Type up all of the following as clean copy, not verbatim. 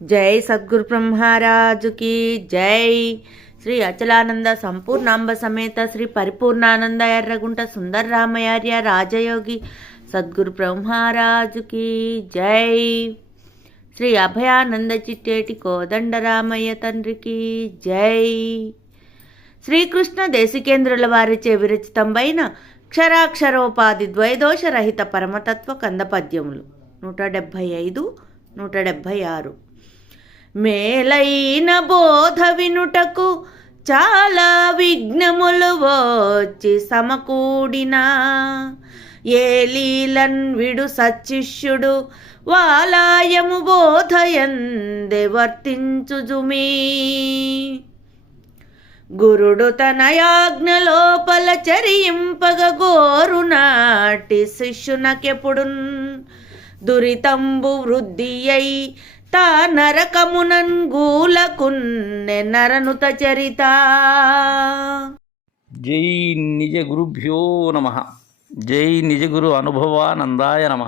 జై సద్గురు బ్రహ్మరాజుకి జై. శ్రీ అచలానంద సంపూర్ణాంబ సమేత శ్రీ పరిపూర్ణానంద ఎర్రగుంట సుందర్రామయార్య రాజయోగి సద్గురు బ్రహ్మరాజుకి జై. శ్రీ అభయానంద చిట్టేటి కోదండరామయ్య తండ్రికి జై. శ్రీకృష్ణ దేశికేంద్రుల వారిచే విరచితంబైన క్షరాక్షరోపాధి ద్వైదోషరహిత పరమతత్వ కందపద్యములు 175, 176. మేలైన బోధ వినుటకు చాలా విఘ్నములు వచ్చి సమకూడిన ఏ లీలన్ విడు సచ్చిష్యుడు వాలాయము బోధయందే వర్తించుజుమీ. గురుడు తన యాజ్ఞ లోపల చరింపగ గోరు నాటి శిష్యునకెప్పుడున్ దురితంబు వృద్ధి అయి తా నరకమునన్ గూలకున్నె నరనుత చరిత. జై నిజ గురుభ్యో నమ. జై నిజ గురు అనుభవానందాయ నమ.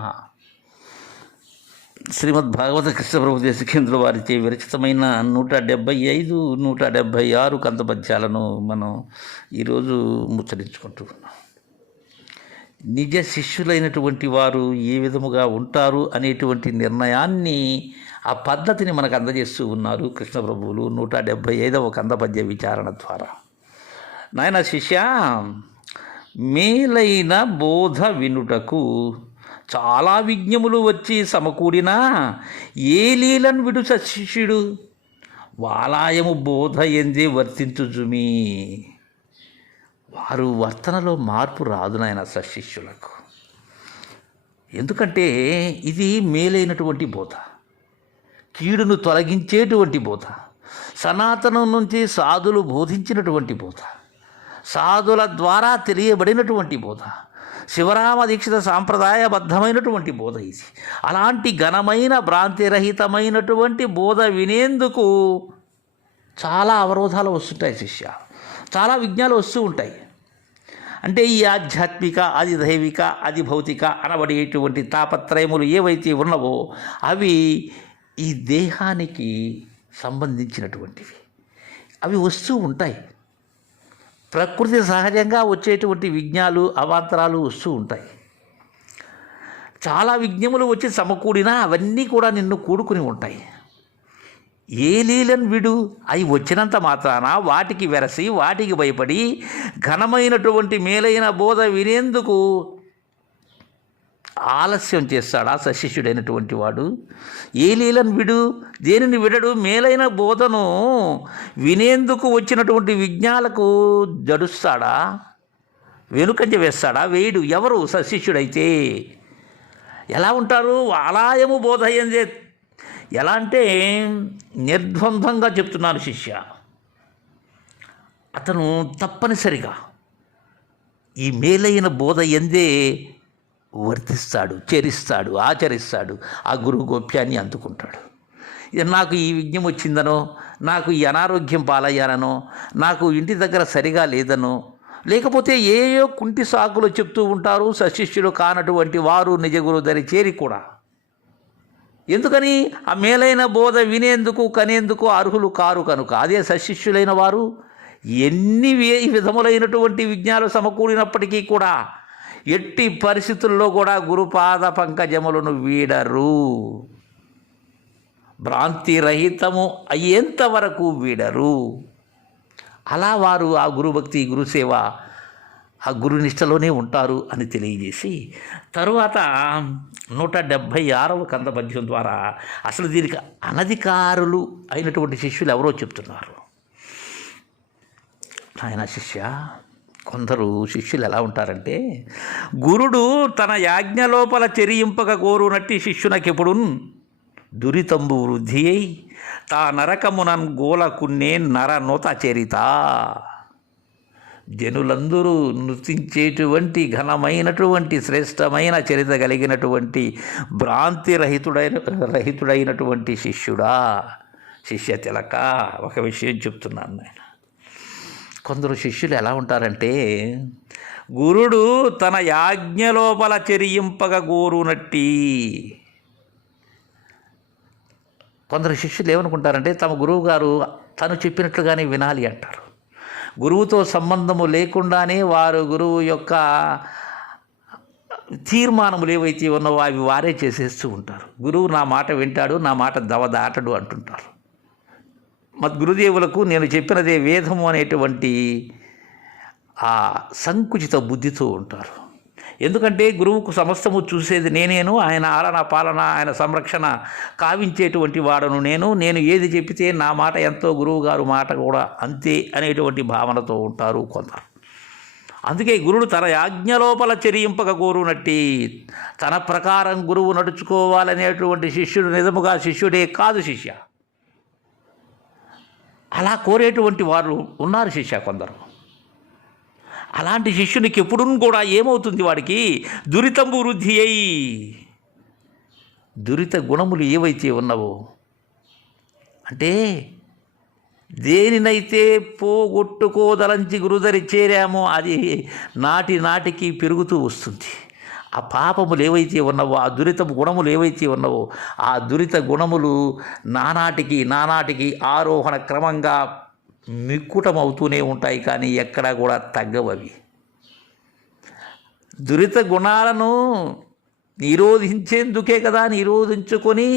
శ్రీమద్ భాగవత కృష్ణ ప్రభు దేశికేంద్రుల వారిచే విరచితమైన 175, 176 కందపద్యాలను మనం ఈరోజు ముచ్చరించుకుంటూ ఉన్నాం. నిజ శిష్యులైనటువంటి వారు ఏ విధముగా ఉంటారు అనేటువంటి నిర్ణయాన్ని, ఆ పద్ధతిని మనకు అందజేస్తూ ఉన్నారు కృష్ణ ప్రభువులు 175వ కందపద్య విచారణ ద్వారా. నాయన శిష్య, మేలైన బోధ వినుటకు చాలా విజ్ఞములు వచ్చి సమకూడినా ఏ లీలను విడు శిష్యుడు వాలాయము బోధ ఎందే వర్తించుజుమీ. వారు వర్తనలో మార్పు రాదు నాయన సశిష్యులకు. ఎందుకంటే ఇది మేలైనటువంటి బోధ, కీడును తొలగించేటువంటి బోధ, సనాతనం నుంచి సాధులు బోధించినటువంటి బోధ, సాధుల ద్వారా తెలియబడినటువంటి బోధ, శివరామ దీక్షిత సాంప్రదాయబద్ధమైనటువంటి బోధ ఇది. అలాంటి ఘనమైన భ్రాంతిరహితమైనటువంటి బోధ వినేందుకు చాలా అవరోధాలు వస్తుంటాయి శిష్య, చాలా విజ్ఞాలు వస్తూ ఉంటాయి. అంటే ఈ ఆధ్యాత్మిక, అది దైవిక, అది భౌతిక అనబడేటువంటి తాపత్రయములు ఏవైతే ఉన్నవో అవి ఈ దేహానికి సంబంధించినటువంటివి. అవి వస్తూ ఉంటాయి. ప్రకృతి సహజంగా వచ్చేటువంటి విజ్ఞాలు, అవాంతరాలు వస్తూ ఉంటాయి. చాలా విజ్ఞములు వచ్చి సమకూడినా అవన్నీ కూడా నిన్ను కూడుకుని ఉంటాయి. ఏ లీలను విడు అవి వచ్చినంత మాత్రాన వాటికి వెరసి, వాటికి భయపడి ఘనమైనటువంటి మేలైన బోధ వినేందుకు ఆలస్యం చేస్తాడా సశిష్యుడైనటువంటి వాడు? ఏ లీలను విడు, దేనిని విడడు? మేలైన బోధను వినేందుకు వచ్చినటువంటి విజ్ఞాలకు జడుస్తాడా, వెనుకంజ వేస్తాడా? వేయుడు. ఎవరు సశిష్యుడైతే ఎలా ఉంటారు? ఆలయము బోధ ఎందే. ఎలా అంటే నిర్ద్వంద్వంగా చెప్తున్నాను శిష్య, అతను తప్పనిసరిగా ఈ మేలైన బోధ ఎందే వర్తిస్తాడు, చరిస్తాడు, ఆచరిస్తాడు, ఆ గురువు గోప్యాన్ని అందుకుంటాడు. నాకు ఈ విజ్ఞం వచ్చిందనో, నాకు ఈ అనారోగ్యం పాలయ్యానో, నాకు ఇంటి దగ్గర సరిగా లేదనో, లేకపోతే ఏయో కుంటి సాకులు చెప్తూ ఉంటారు సశిష్యులు కానటువంటి వారు నిజ గురువు దరి చేరి కూడా. ఎందుకని? ఆ మేలైన బోధ వినేందుకు, కనేందుకు అర్హులు కారు కనుక. అదే సశిష్యులైన వారు ఎన్ని విధములైనటువంటి విజ్ఞాలు సమకూడినప్పటికీ కూడా ఎట్టి పరిస్థితుల్లో కూడా గురుపాద పంకజములను వీడరు, భ్రాంతి రహితము అయ్యేంతవరకు వీడరు. అలా వారు ఆ గురుభక్తి, గురుసేవ, ఆ గురునిష్టలోనే ఉంటారు అని తెలియజేసి తరువాత 176వ కందపద్యం ద్వారా అసలు దీనికి అనధికారులు అయినటువంటి శిష్యులు ఎవరో చెప్తున్నారు. ఆయన శిష్య, కొందరు శిష్యులు ఎలా ఉంటారంటే, గురుడు తన యాజ్ఞ లోపల చెరియింపక కోరునట్టి శిష్యునకెప్పుడు దురితంబు వృద్ధి అయి తా నరకమునన్ గోలకున్నే నరనొత చరిత. జనులందరూ నృతించేటువంటి ఘనమైనటువంటి శ్రేష్టమైన చరిత కలిగినటువంటి భ్రాంతి రహితుడైనటువంటి శిష్యుడా, శిష్య తిలక, ఒక విషయం చెప్తున్నాను నేను. కొందరు శిష్యులు ఎలా ఉంటారంటే, గురుడు తన యాజ్ఞ లోపల చెరియింపగ గోరునట్టి కొందరు శిష్యులు ఏమనుకుంటారంటే తమ గురువు గారు తను చెప్పినట్లుగానే వినాలి అంటారు. గురువుతో సంబంధము లేకుండానే వారు గురువు యొక్క తీర్మానములు ఏవైతే ఉన్నావో అవి వారే చేసేస్తూ ఉంటారు. గురువు నా మాట వింటాడు, నా మాట దాటడు అంటుంటారు. గురుదేవులకు నేను చెప్పినదే వేదము అనేటువంటి ఆ సంకుచిత బుద్ధితో ఉంటారు. ఎందుకంటే గురువుకు సమస్తము చూసేది నేనేను, ఆయన ఆలన పాలన, ఆయన సంరక్షణ కావించేటువంటి వాడను నేను ఏది చెప్పితే నా మాట ఎంతో గురువు గారు మాట కూడా అంతే అనేటువంటి భావనతో ఉంటారు కొందరు. అందుకే గురుడు తన ఆజ్ఞ లోపల చెరియింపక కోరునట్టి తన ప్రకారం గురువు నడుచుకోవాలనేటువంటి శిష్యుడు నిజముగా శిష్యుడే కాదు శిష్య. అలా కోరేటువంటి వారు ఉన్నారు శిష్య కొందరు. అలాంటి శిష్యునికి ఎప్పుడూ కూడా ఏమవుతుంది, వాడికి దురితంబు వృద్ధి అయి దురిత గుణములు ఏవైతే ఉన్నావో, అంటే దేనినైతే పోగొట్టుకోదలంచి గురుదరి చేరామో అది నాటికి పెరుగుతూ వస్తుంది. ఆ పాపములు ఏవైతే ఉన్నావో, ఆ దురిత గుణములు ఏవైతే ఉన్నావో, ఆ దురిత గుణములు నానాటికి ఆరోహణ క్రమంగా మిక్కుటమవుతూనే ఉంటాయి, కానీ ఎక్కడా కూడా తగ్గవవి. దురిత గుణాలను నిరోధించేందుకే కదా నిరోధించుకొని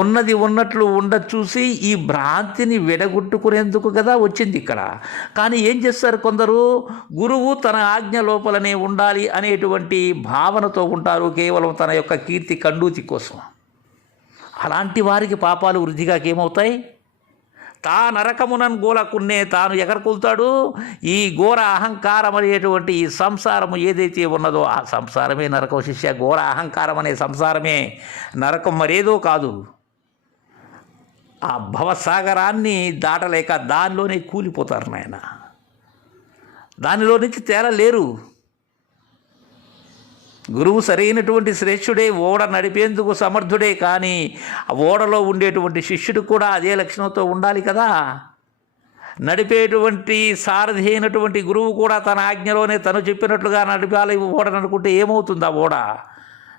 ఉన్నది ఉన్నట్లు చూసి ఈ భ్రాంతిని విడగొట్టుకునేందుకు కదా వచ్చింది ఇక్కడ. కానీ ఏం చేస్తారు కొందరు, గురువు తన ఆజ్ఞ లోపలనే ఉండాలి అనేటువంటి భావనతో ఉంటారు, కేవలం తన యొక్క కీర్తి కండూతి కోసం. అలాంటి వారికి పాపాలు వృద్ధిగా ఏమవుతాయి, తా నరకమునన్ గోలకున్నే తాను ఎగరకొల్తాడు. ఈ ఘోర అహంకారం అనేటువంటి ఈ సంసారము ఏదైతే ఉన్నదో ఆ సంసారమే నరకం శిష్య. ఘోర అహంకారం అనే సంసారమే నరకం, మరేదో కాదు. ఆ భవసాగరాన్ని దాటలేక దానిలోనే కూలిపోతారు నాయన, దానిలో నుంచి తేలలేరు. గురువు సరైనటువంటి శ్రేష్ఠుడే, ఓడ నడిపేందుకు సమర్థుడే, కానీ ఓడలో ఉండేటువంటి శిష్యుడు కూడా అదే లక్షణంతో ఉండాలి కదా. నడిపేటువంటి సారథి అయినటువంటి గురువు కూడా తన ఆజ్ఞలోనే తను చెప్పినట్లుగా నడిపాలి ఓడను అనుకుంటే ఏమవుతుంది, ఆ ఓడ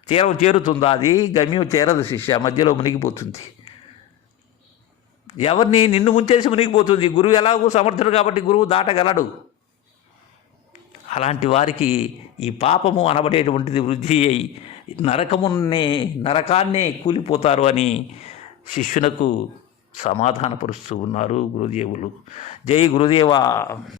తీరం చేరుతుందా? అది గమ్యం చేరదు శిష్య, మధ్యలో మునిగిపోతుంది. ఎవరిని నిన్ను ముంచేసి మునిగిపోతుంది. గురువు ఎలాగూ సమర్థుడు కాబట్టి గురువు దాటగలడు. అలాంటి వారికి ఈ పాపము అనబడేటువంటిది వృద్ధి అయి నరకాన్నే కూలిపోతారు అని శిష్యునకు సమాధానపరుస్తూ ఉన్నారు గురుదేవులు. జై గురుదేవా.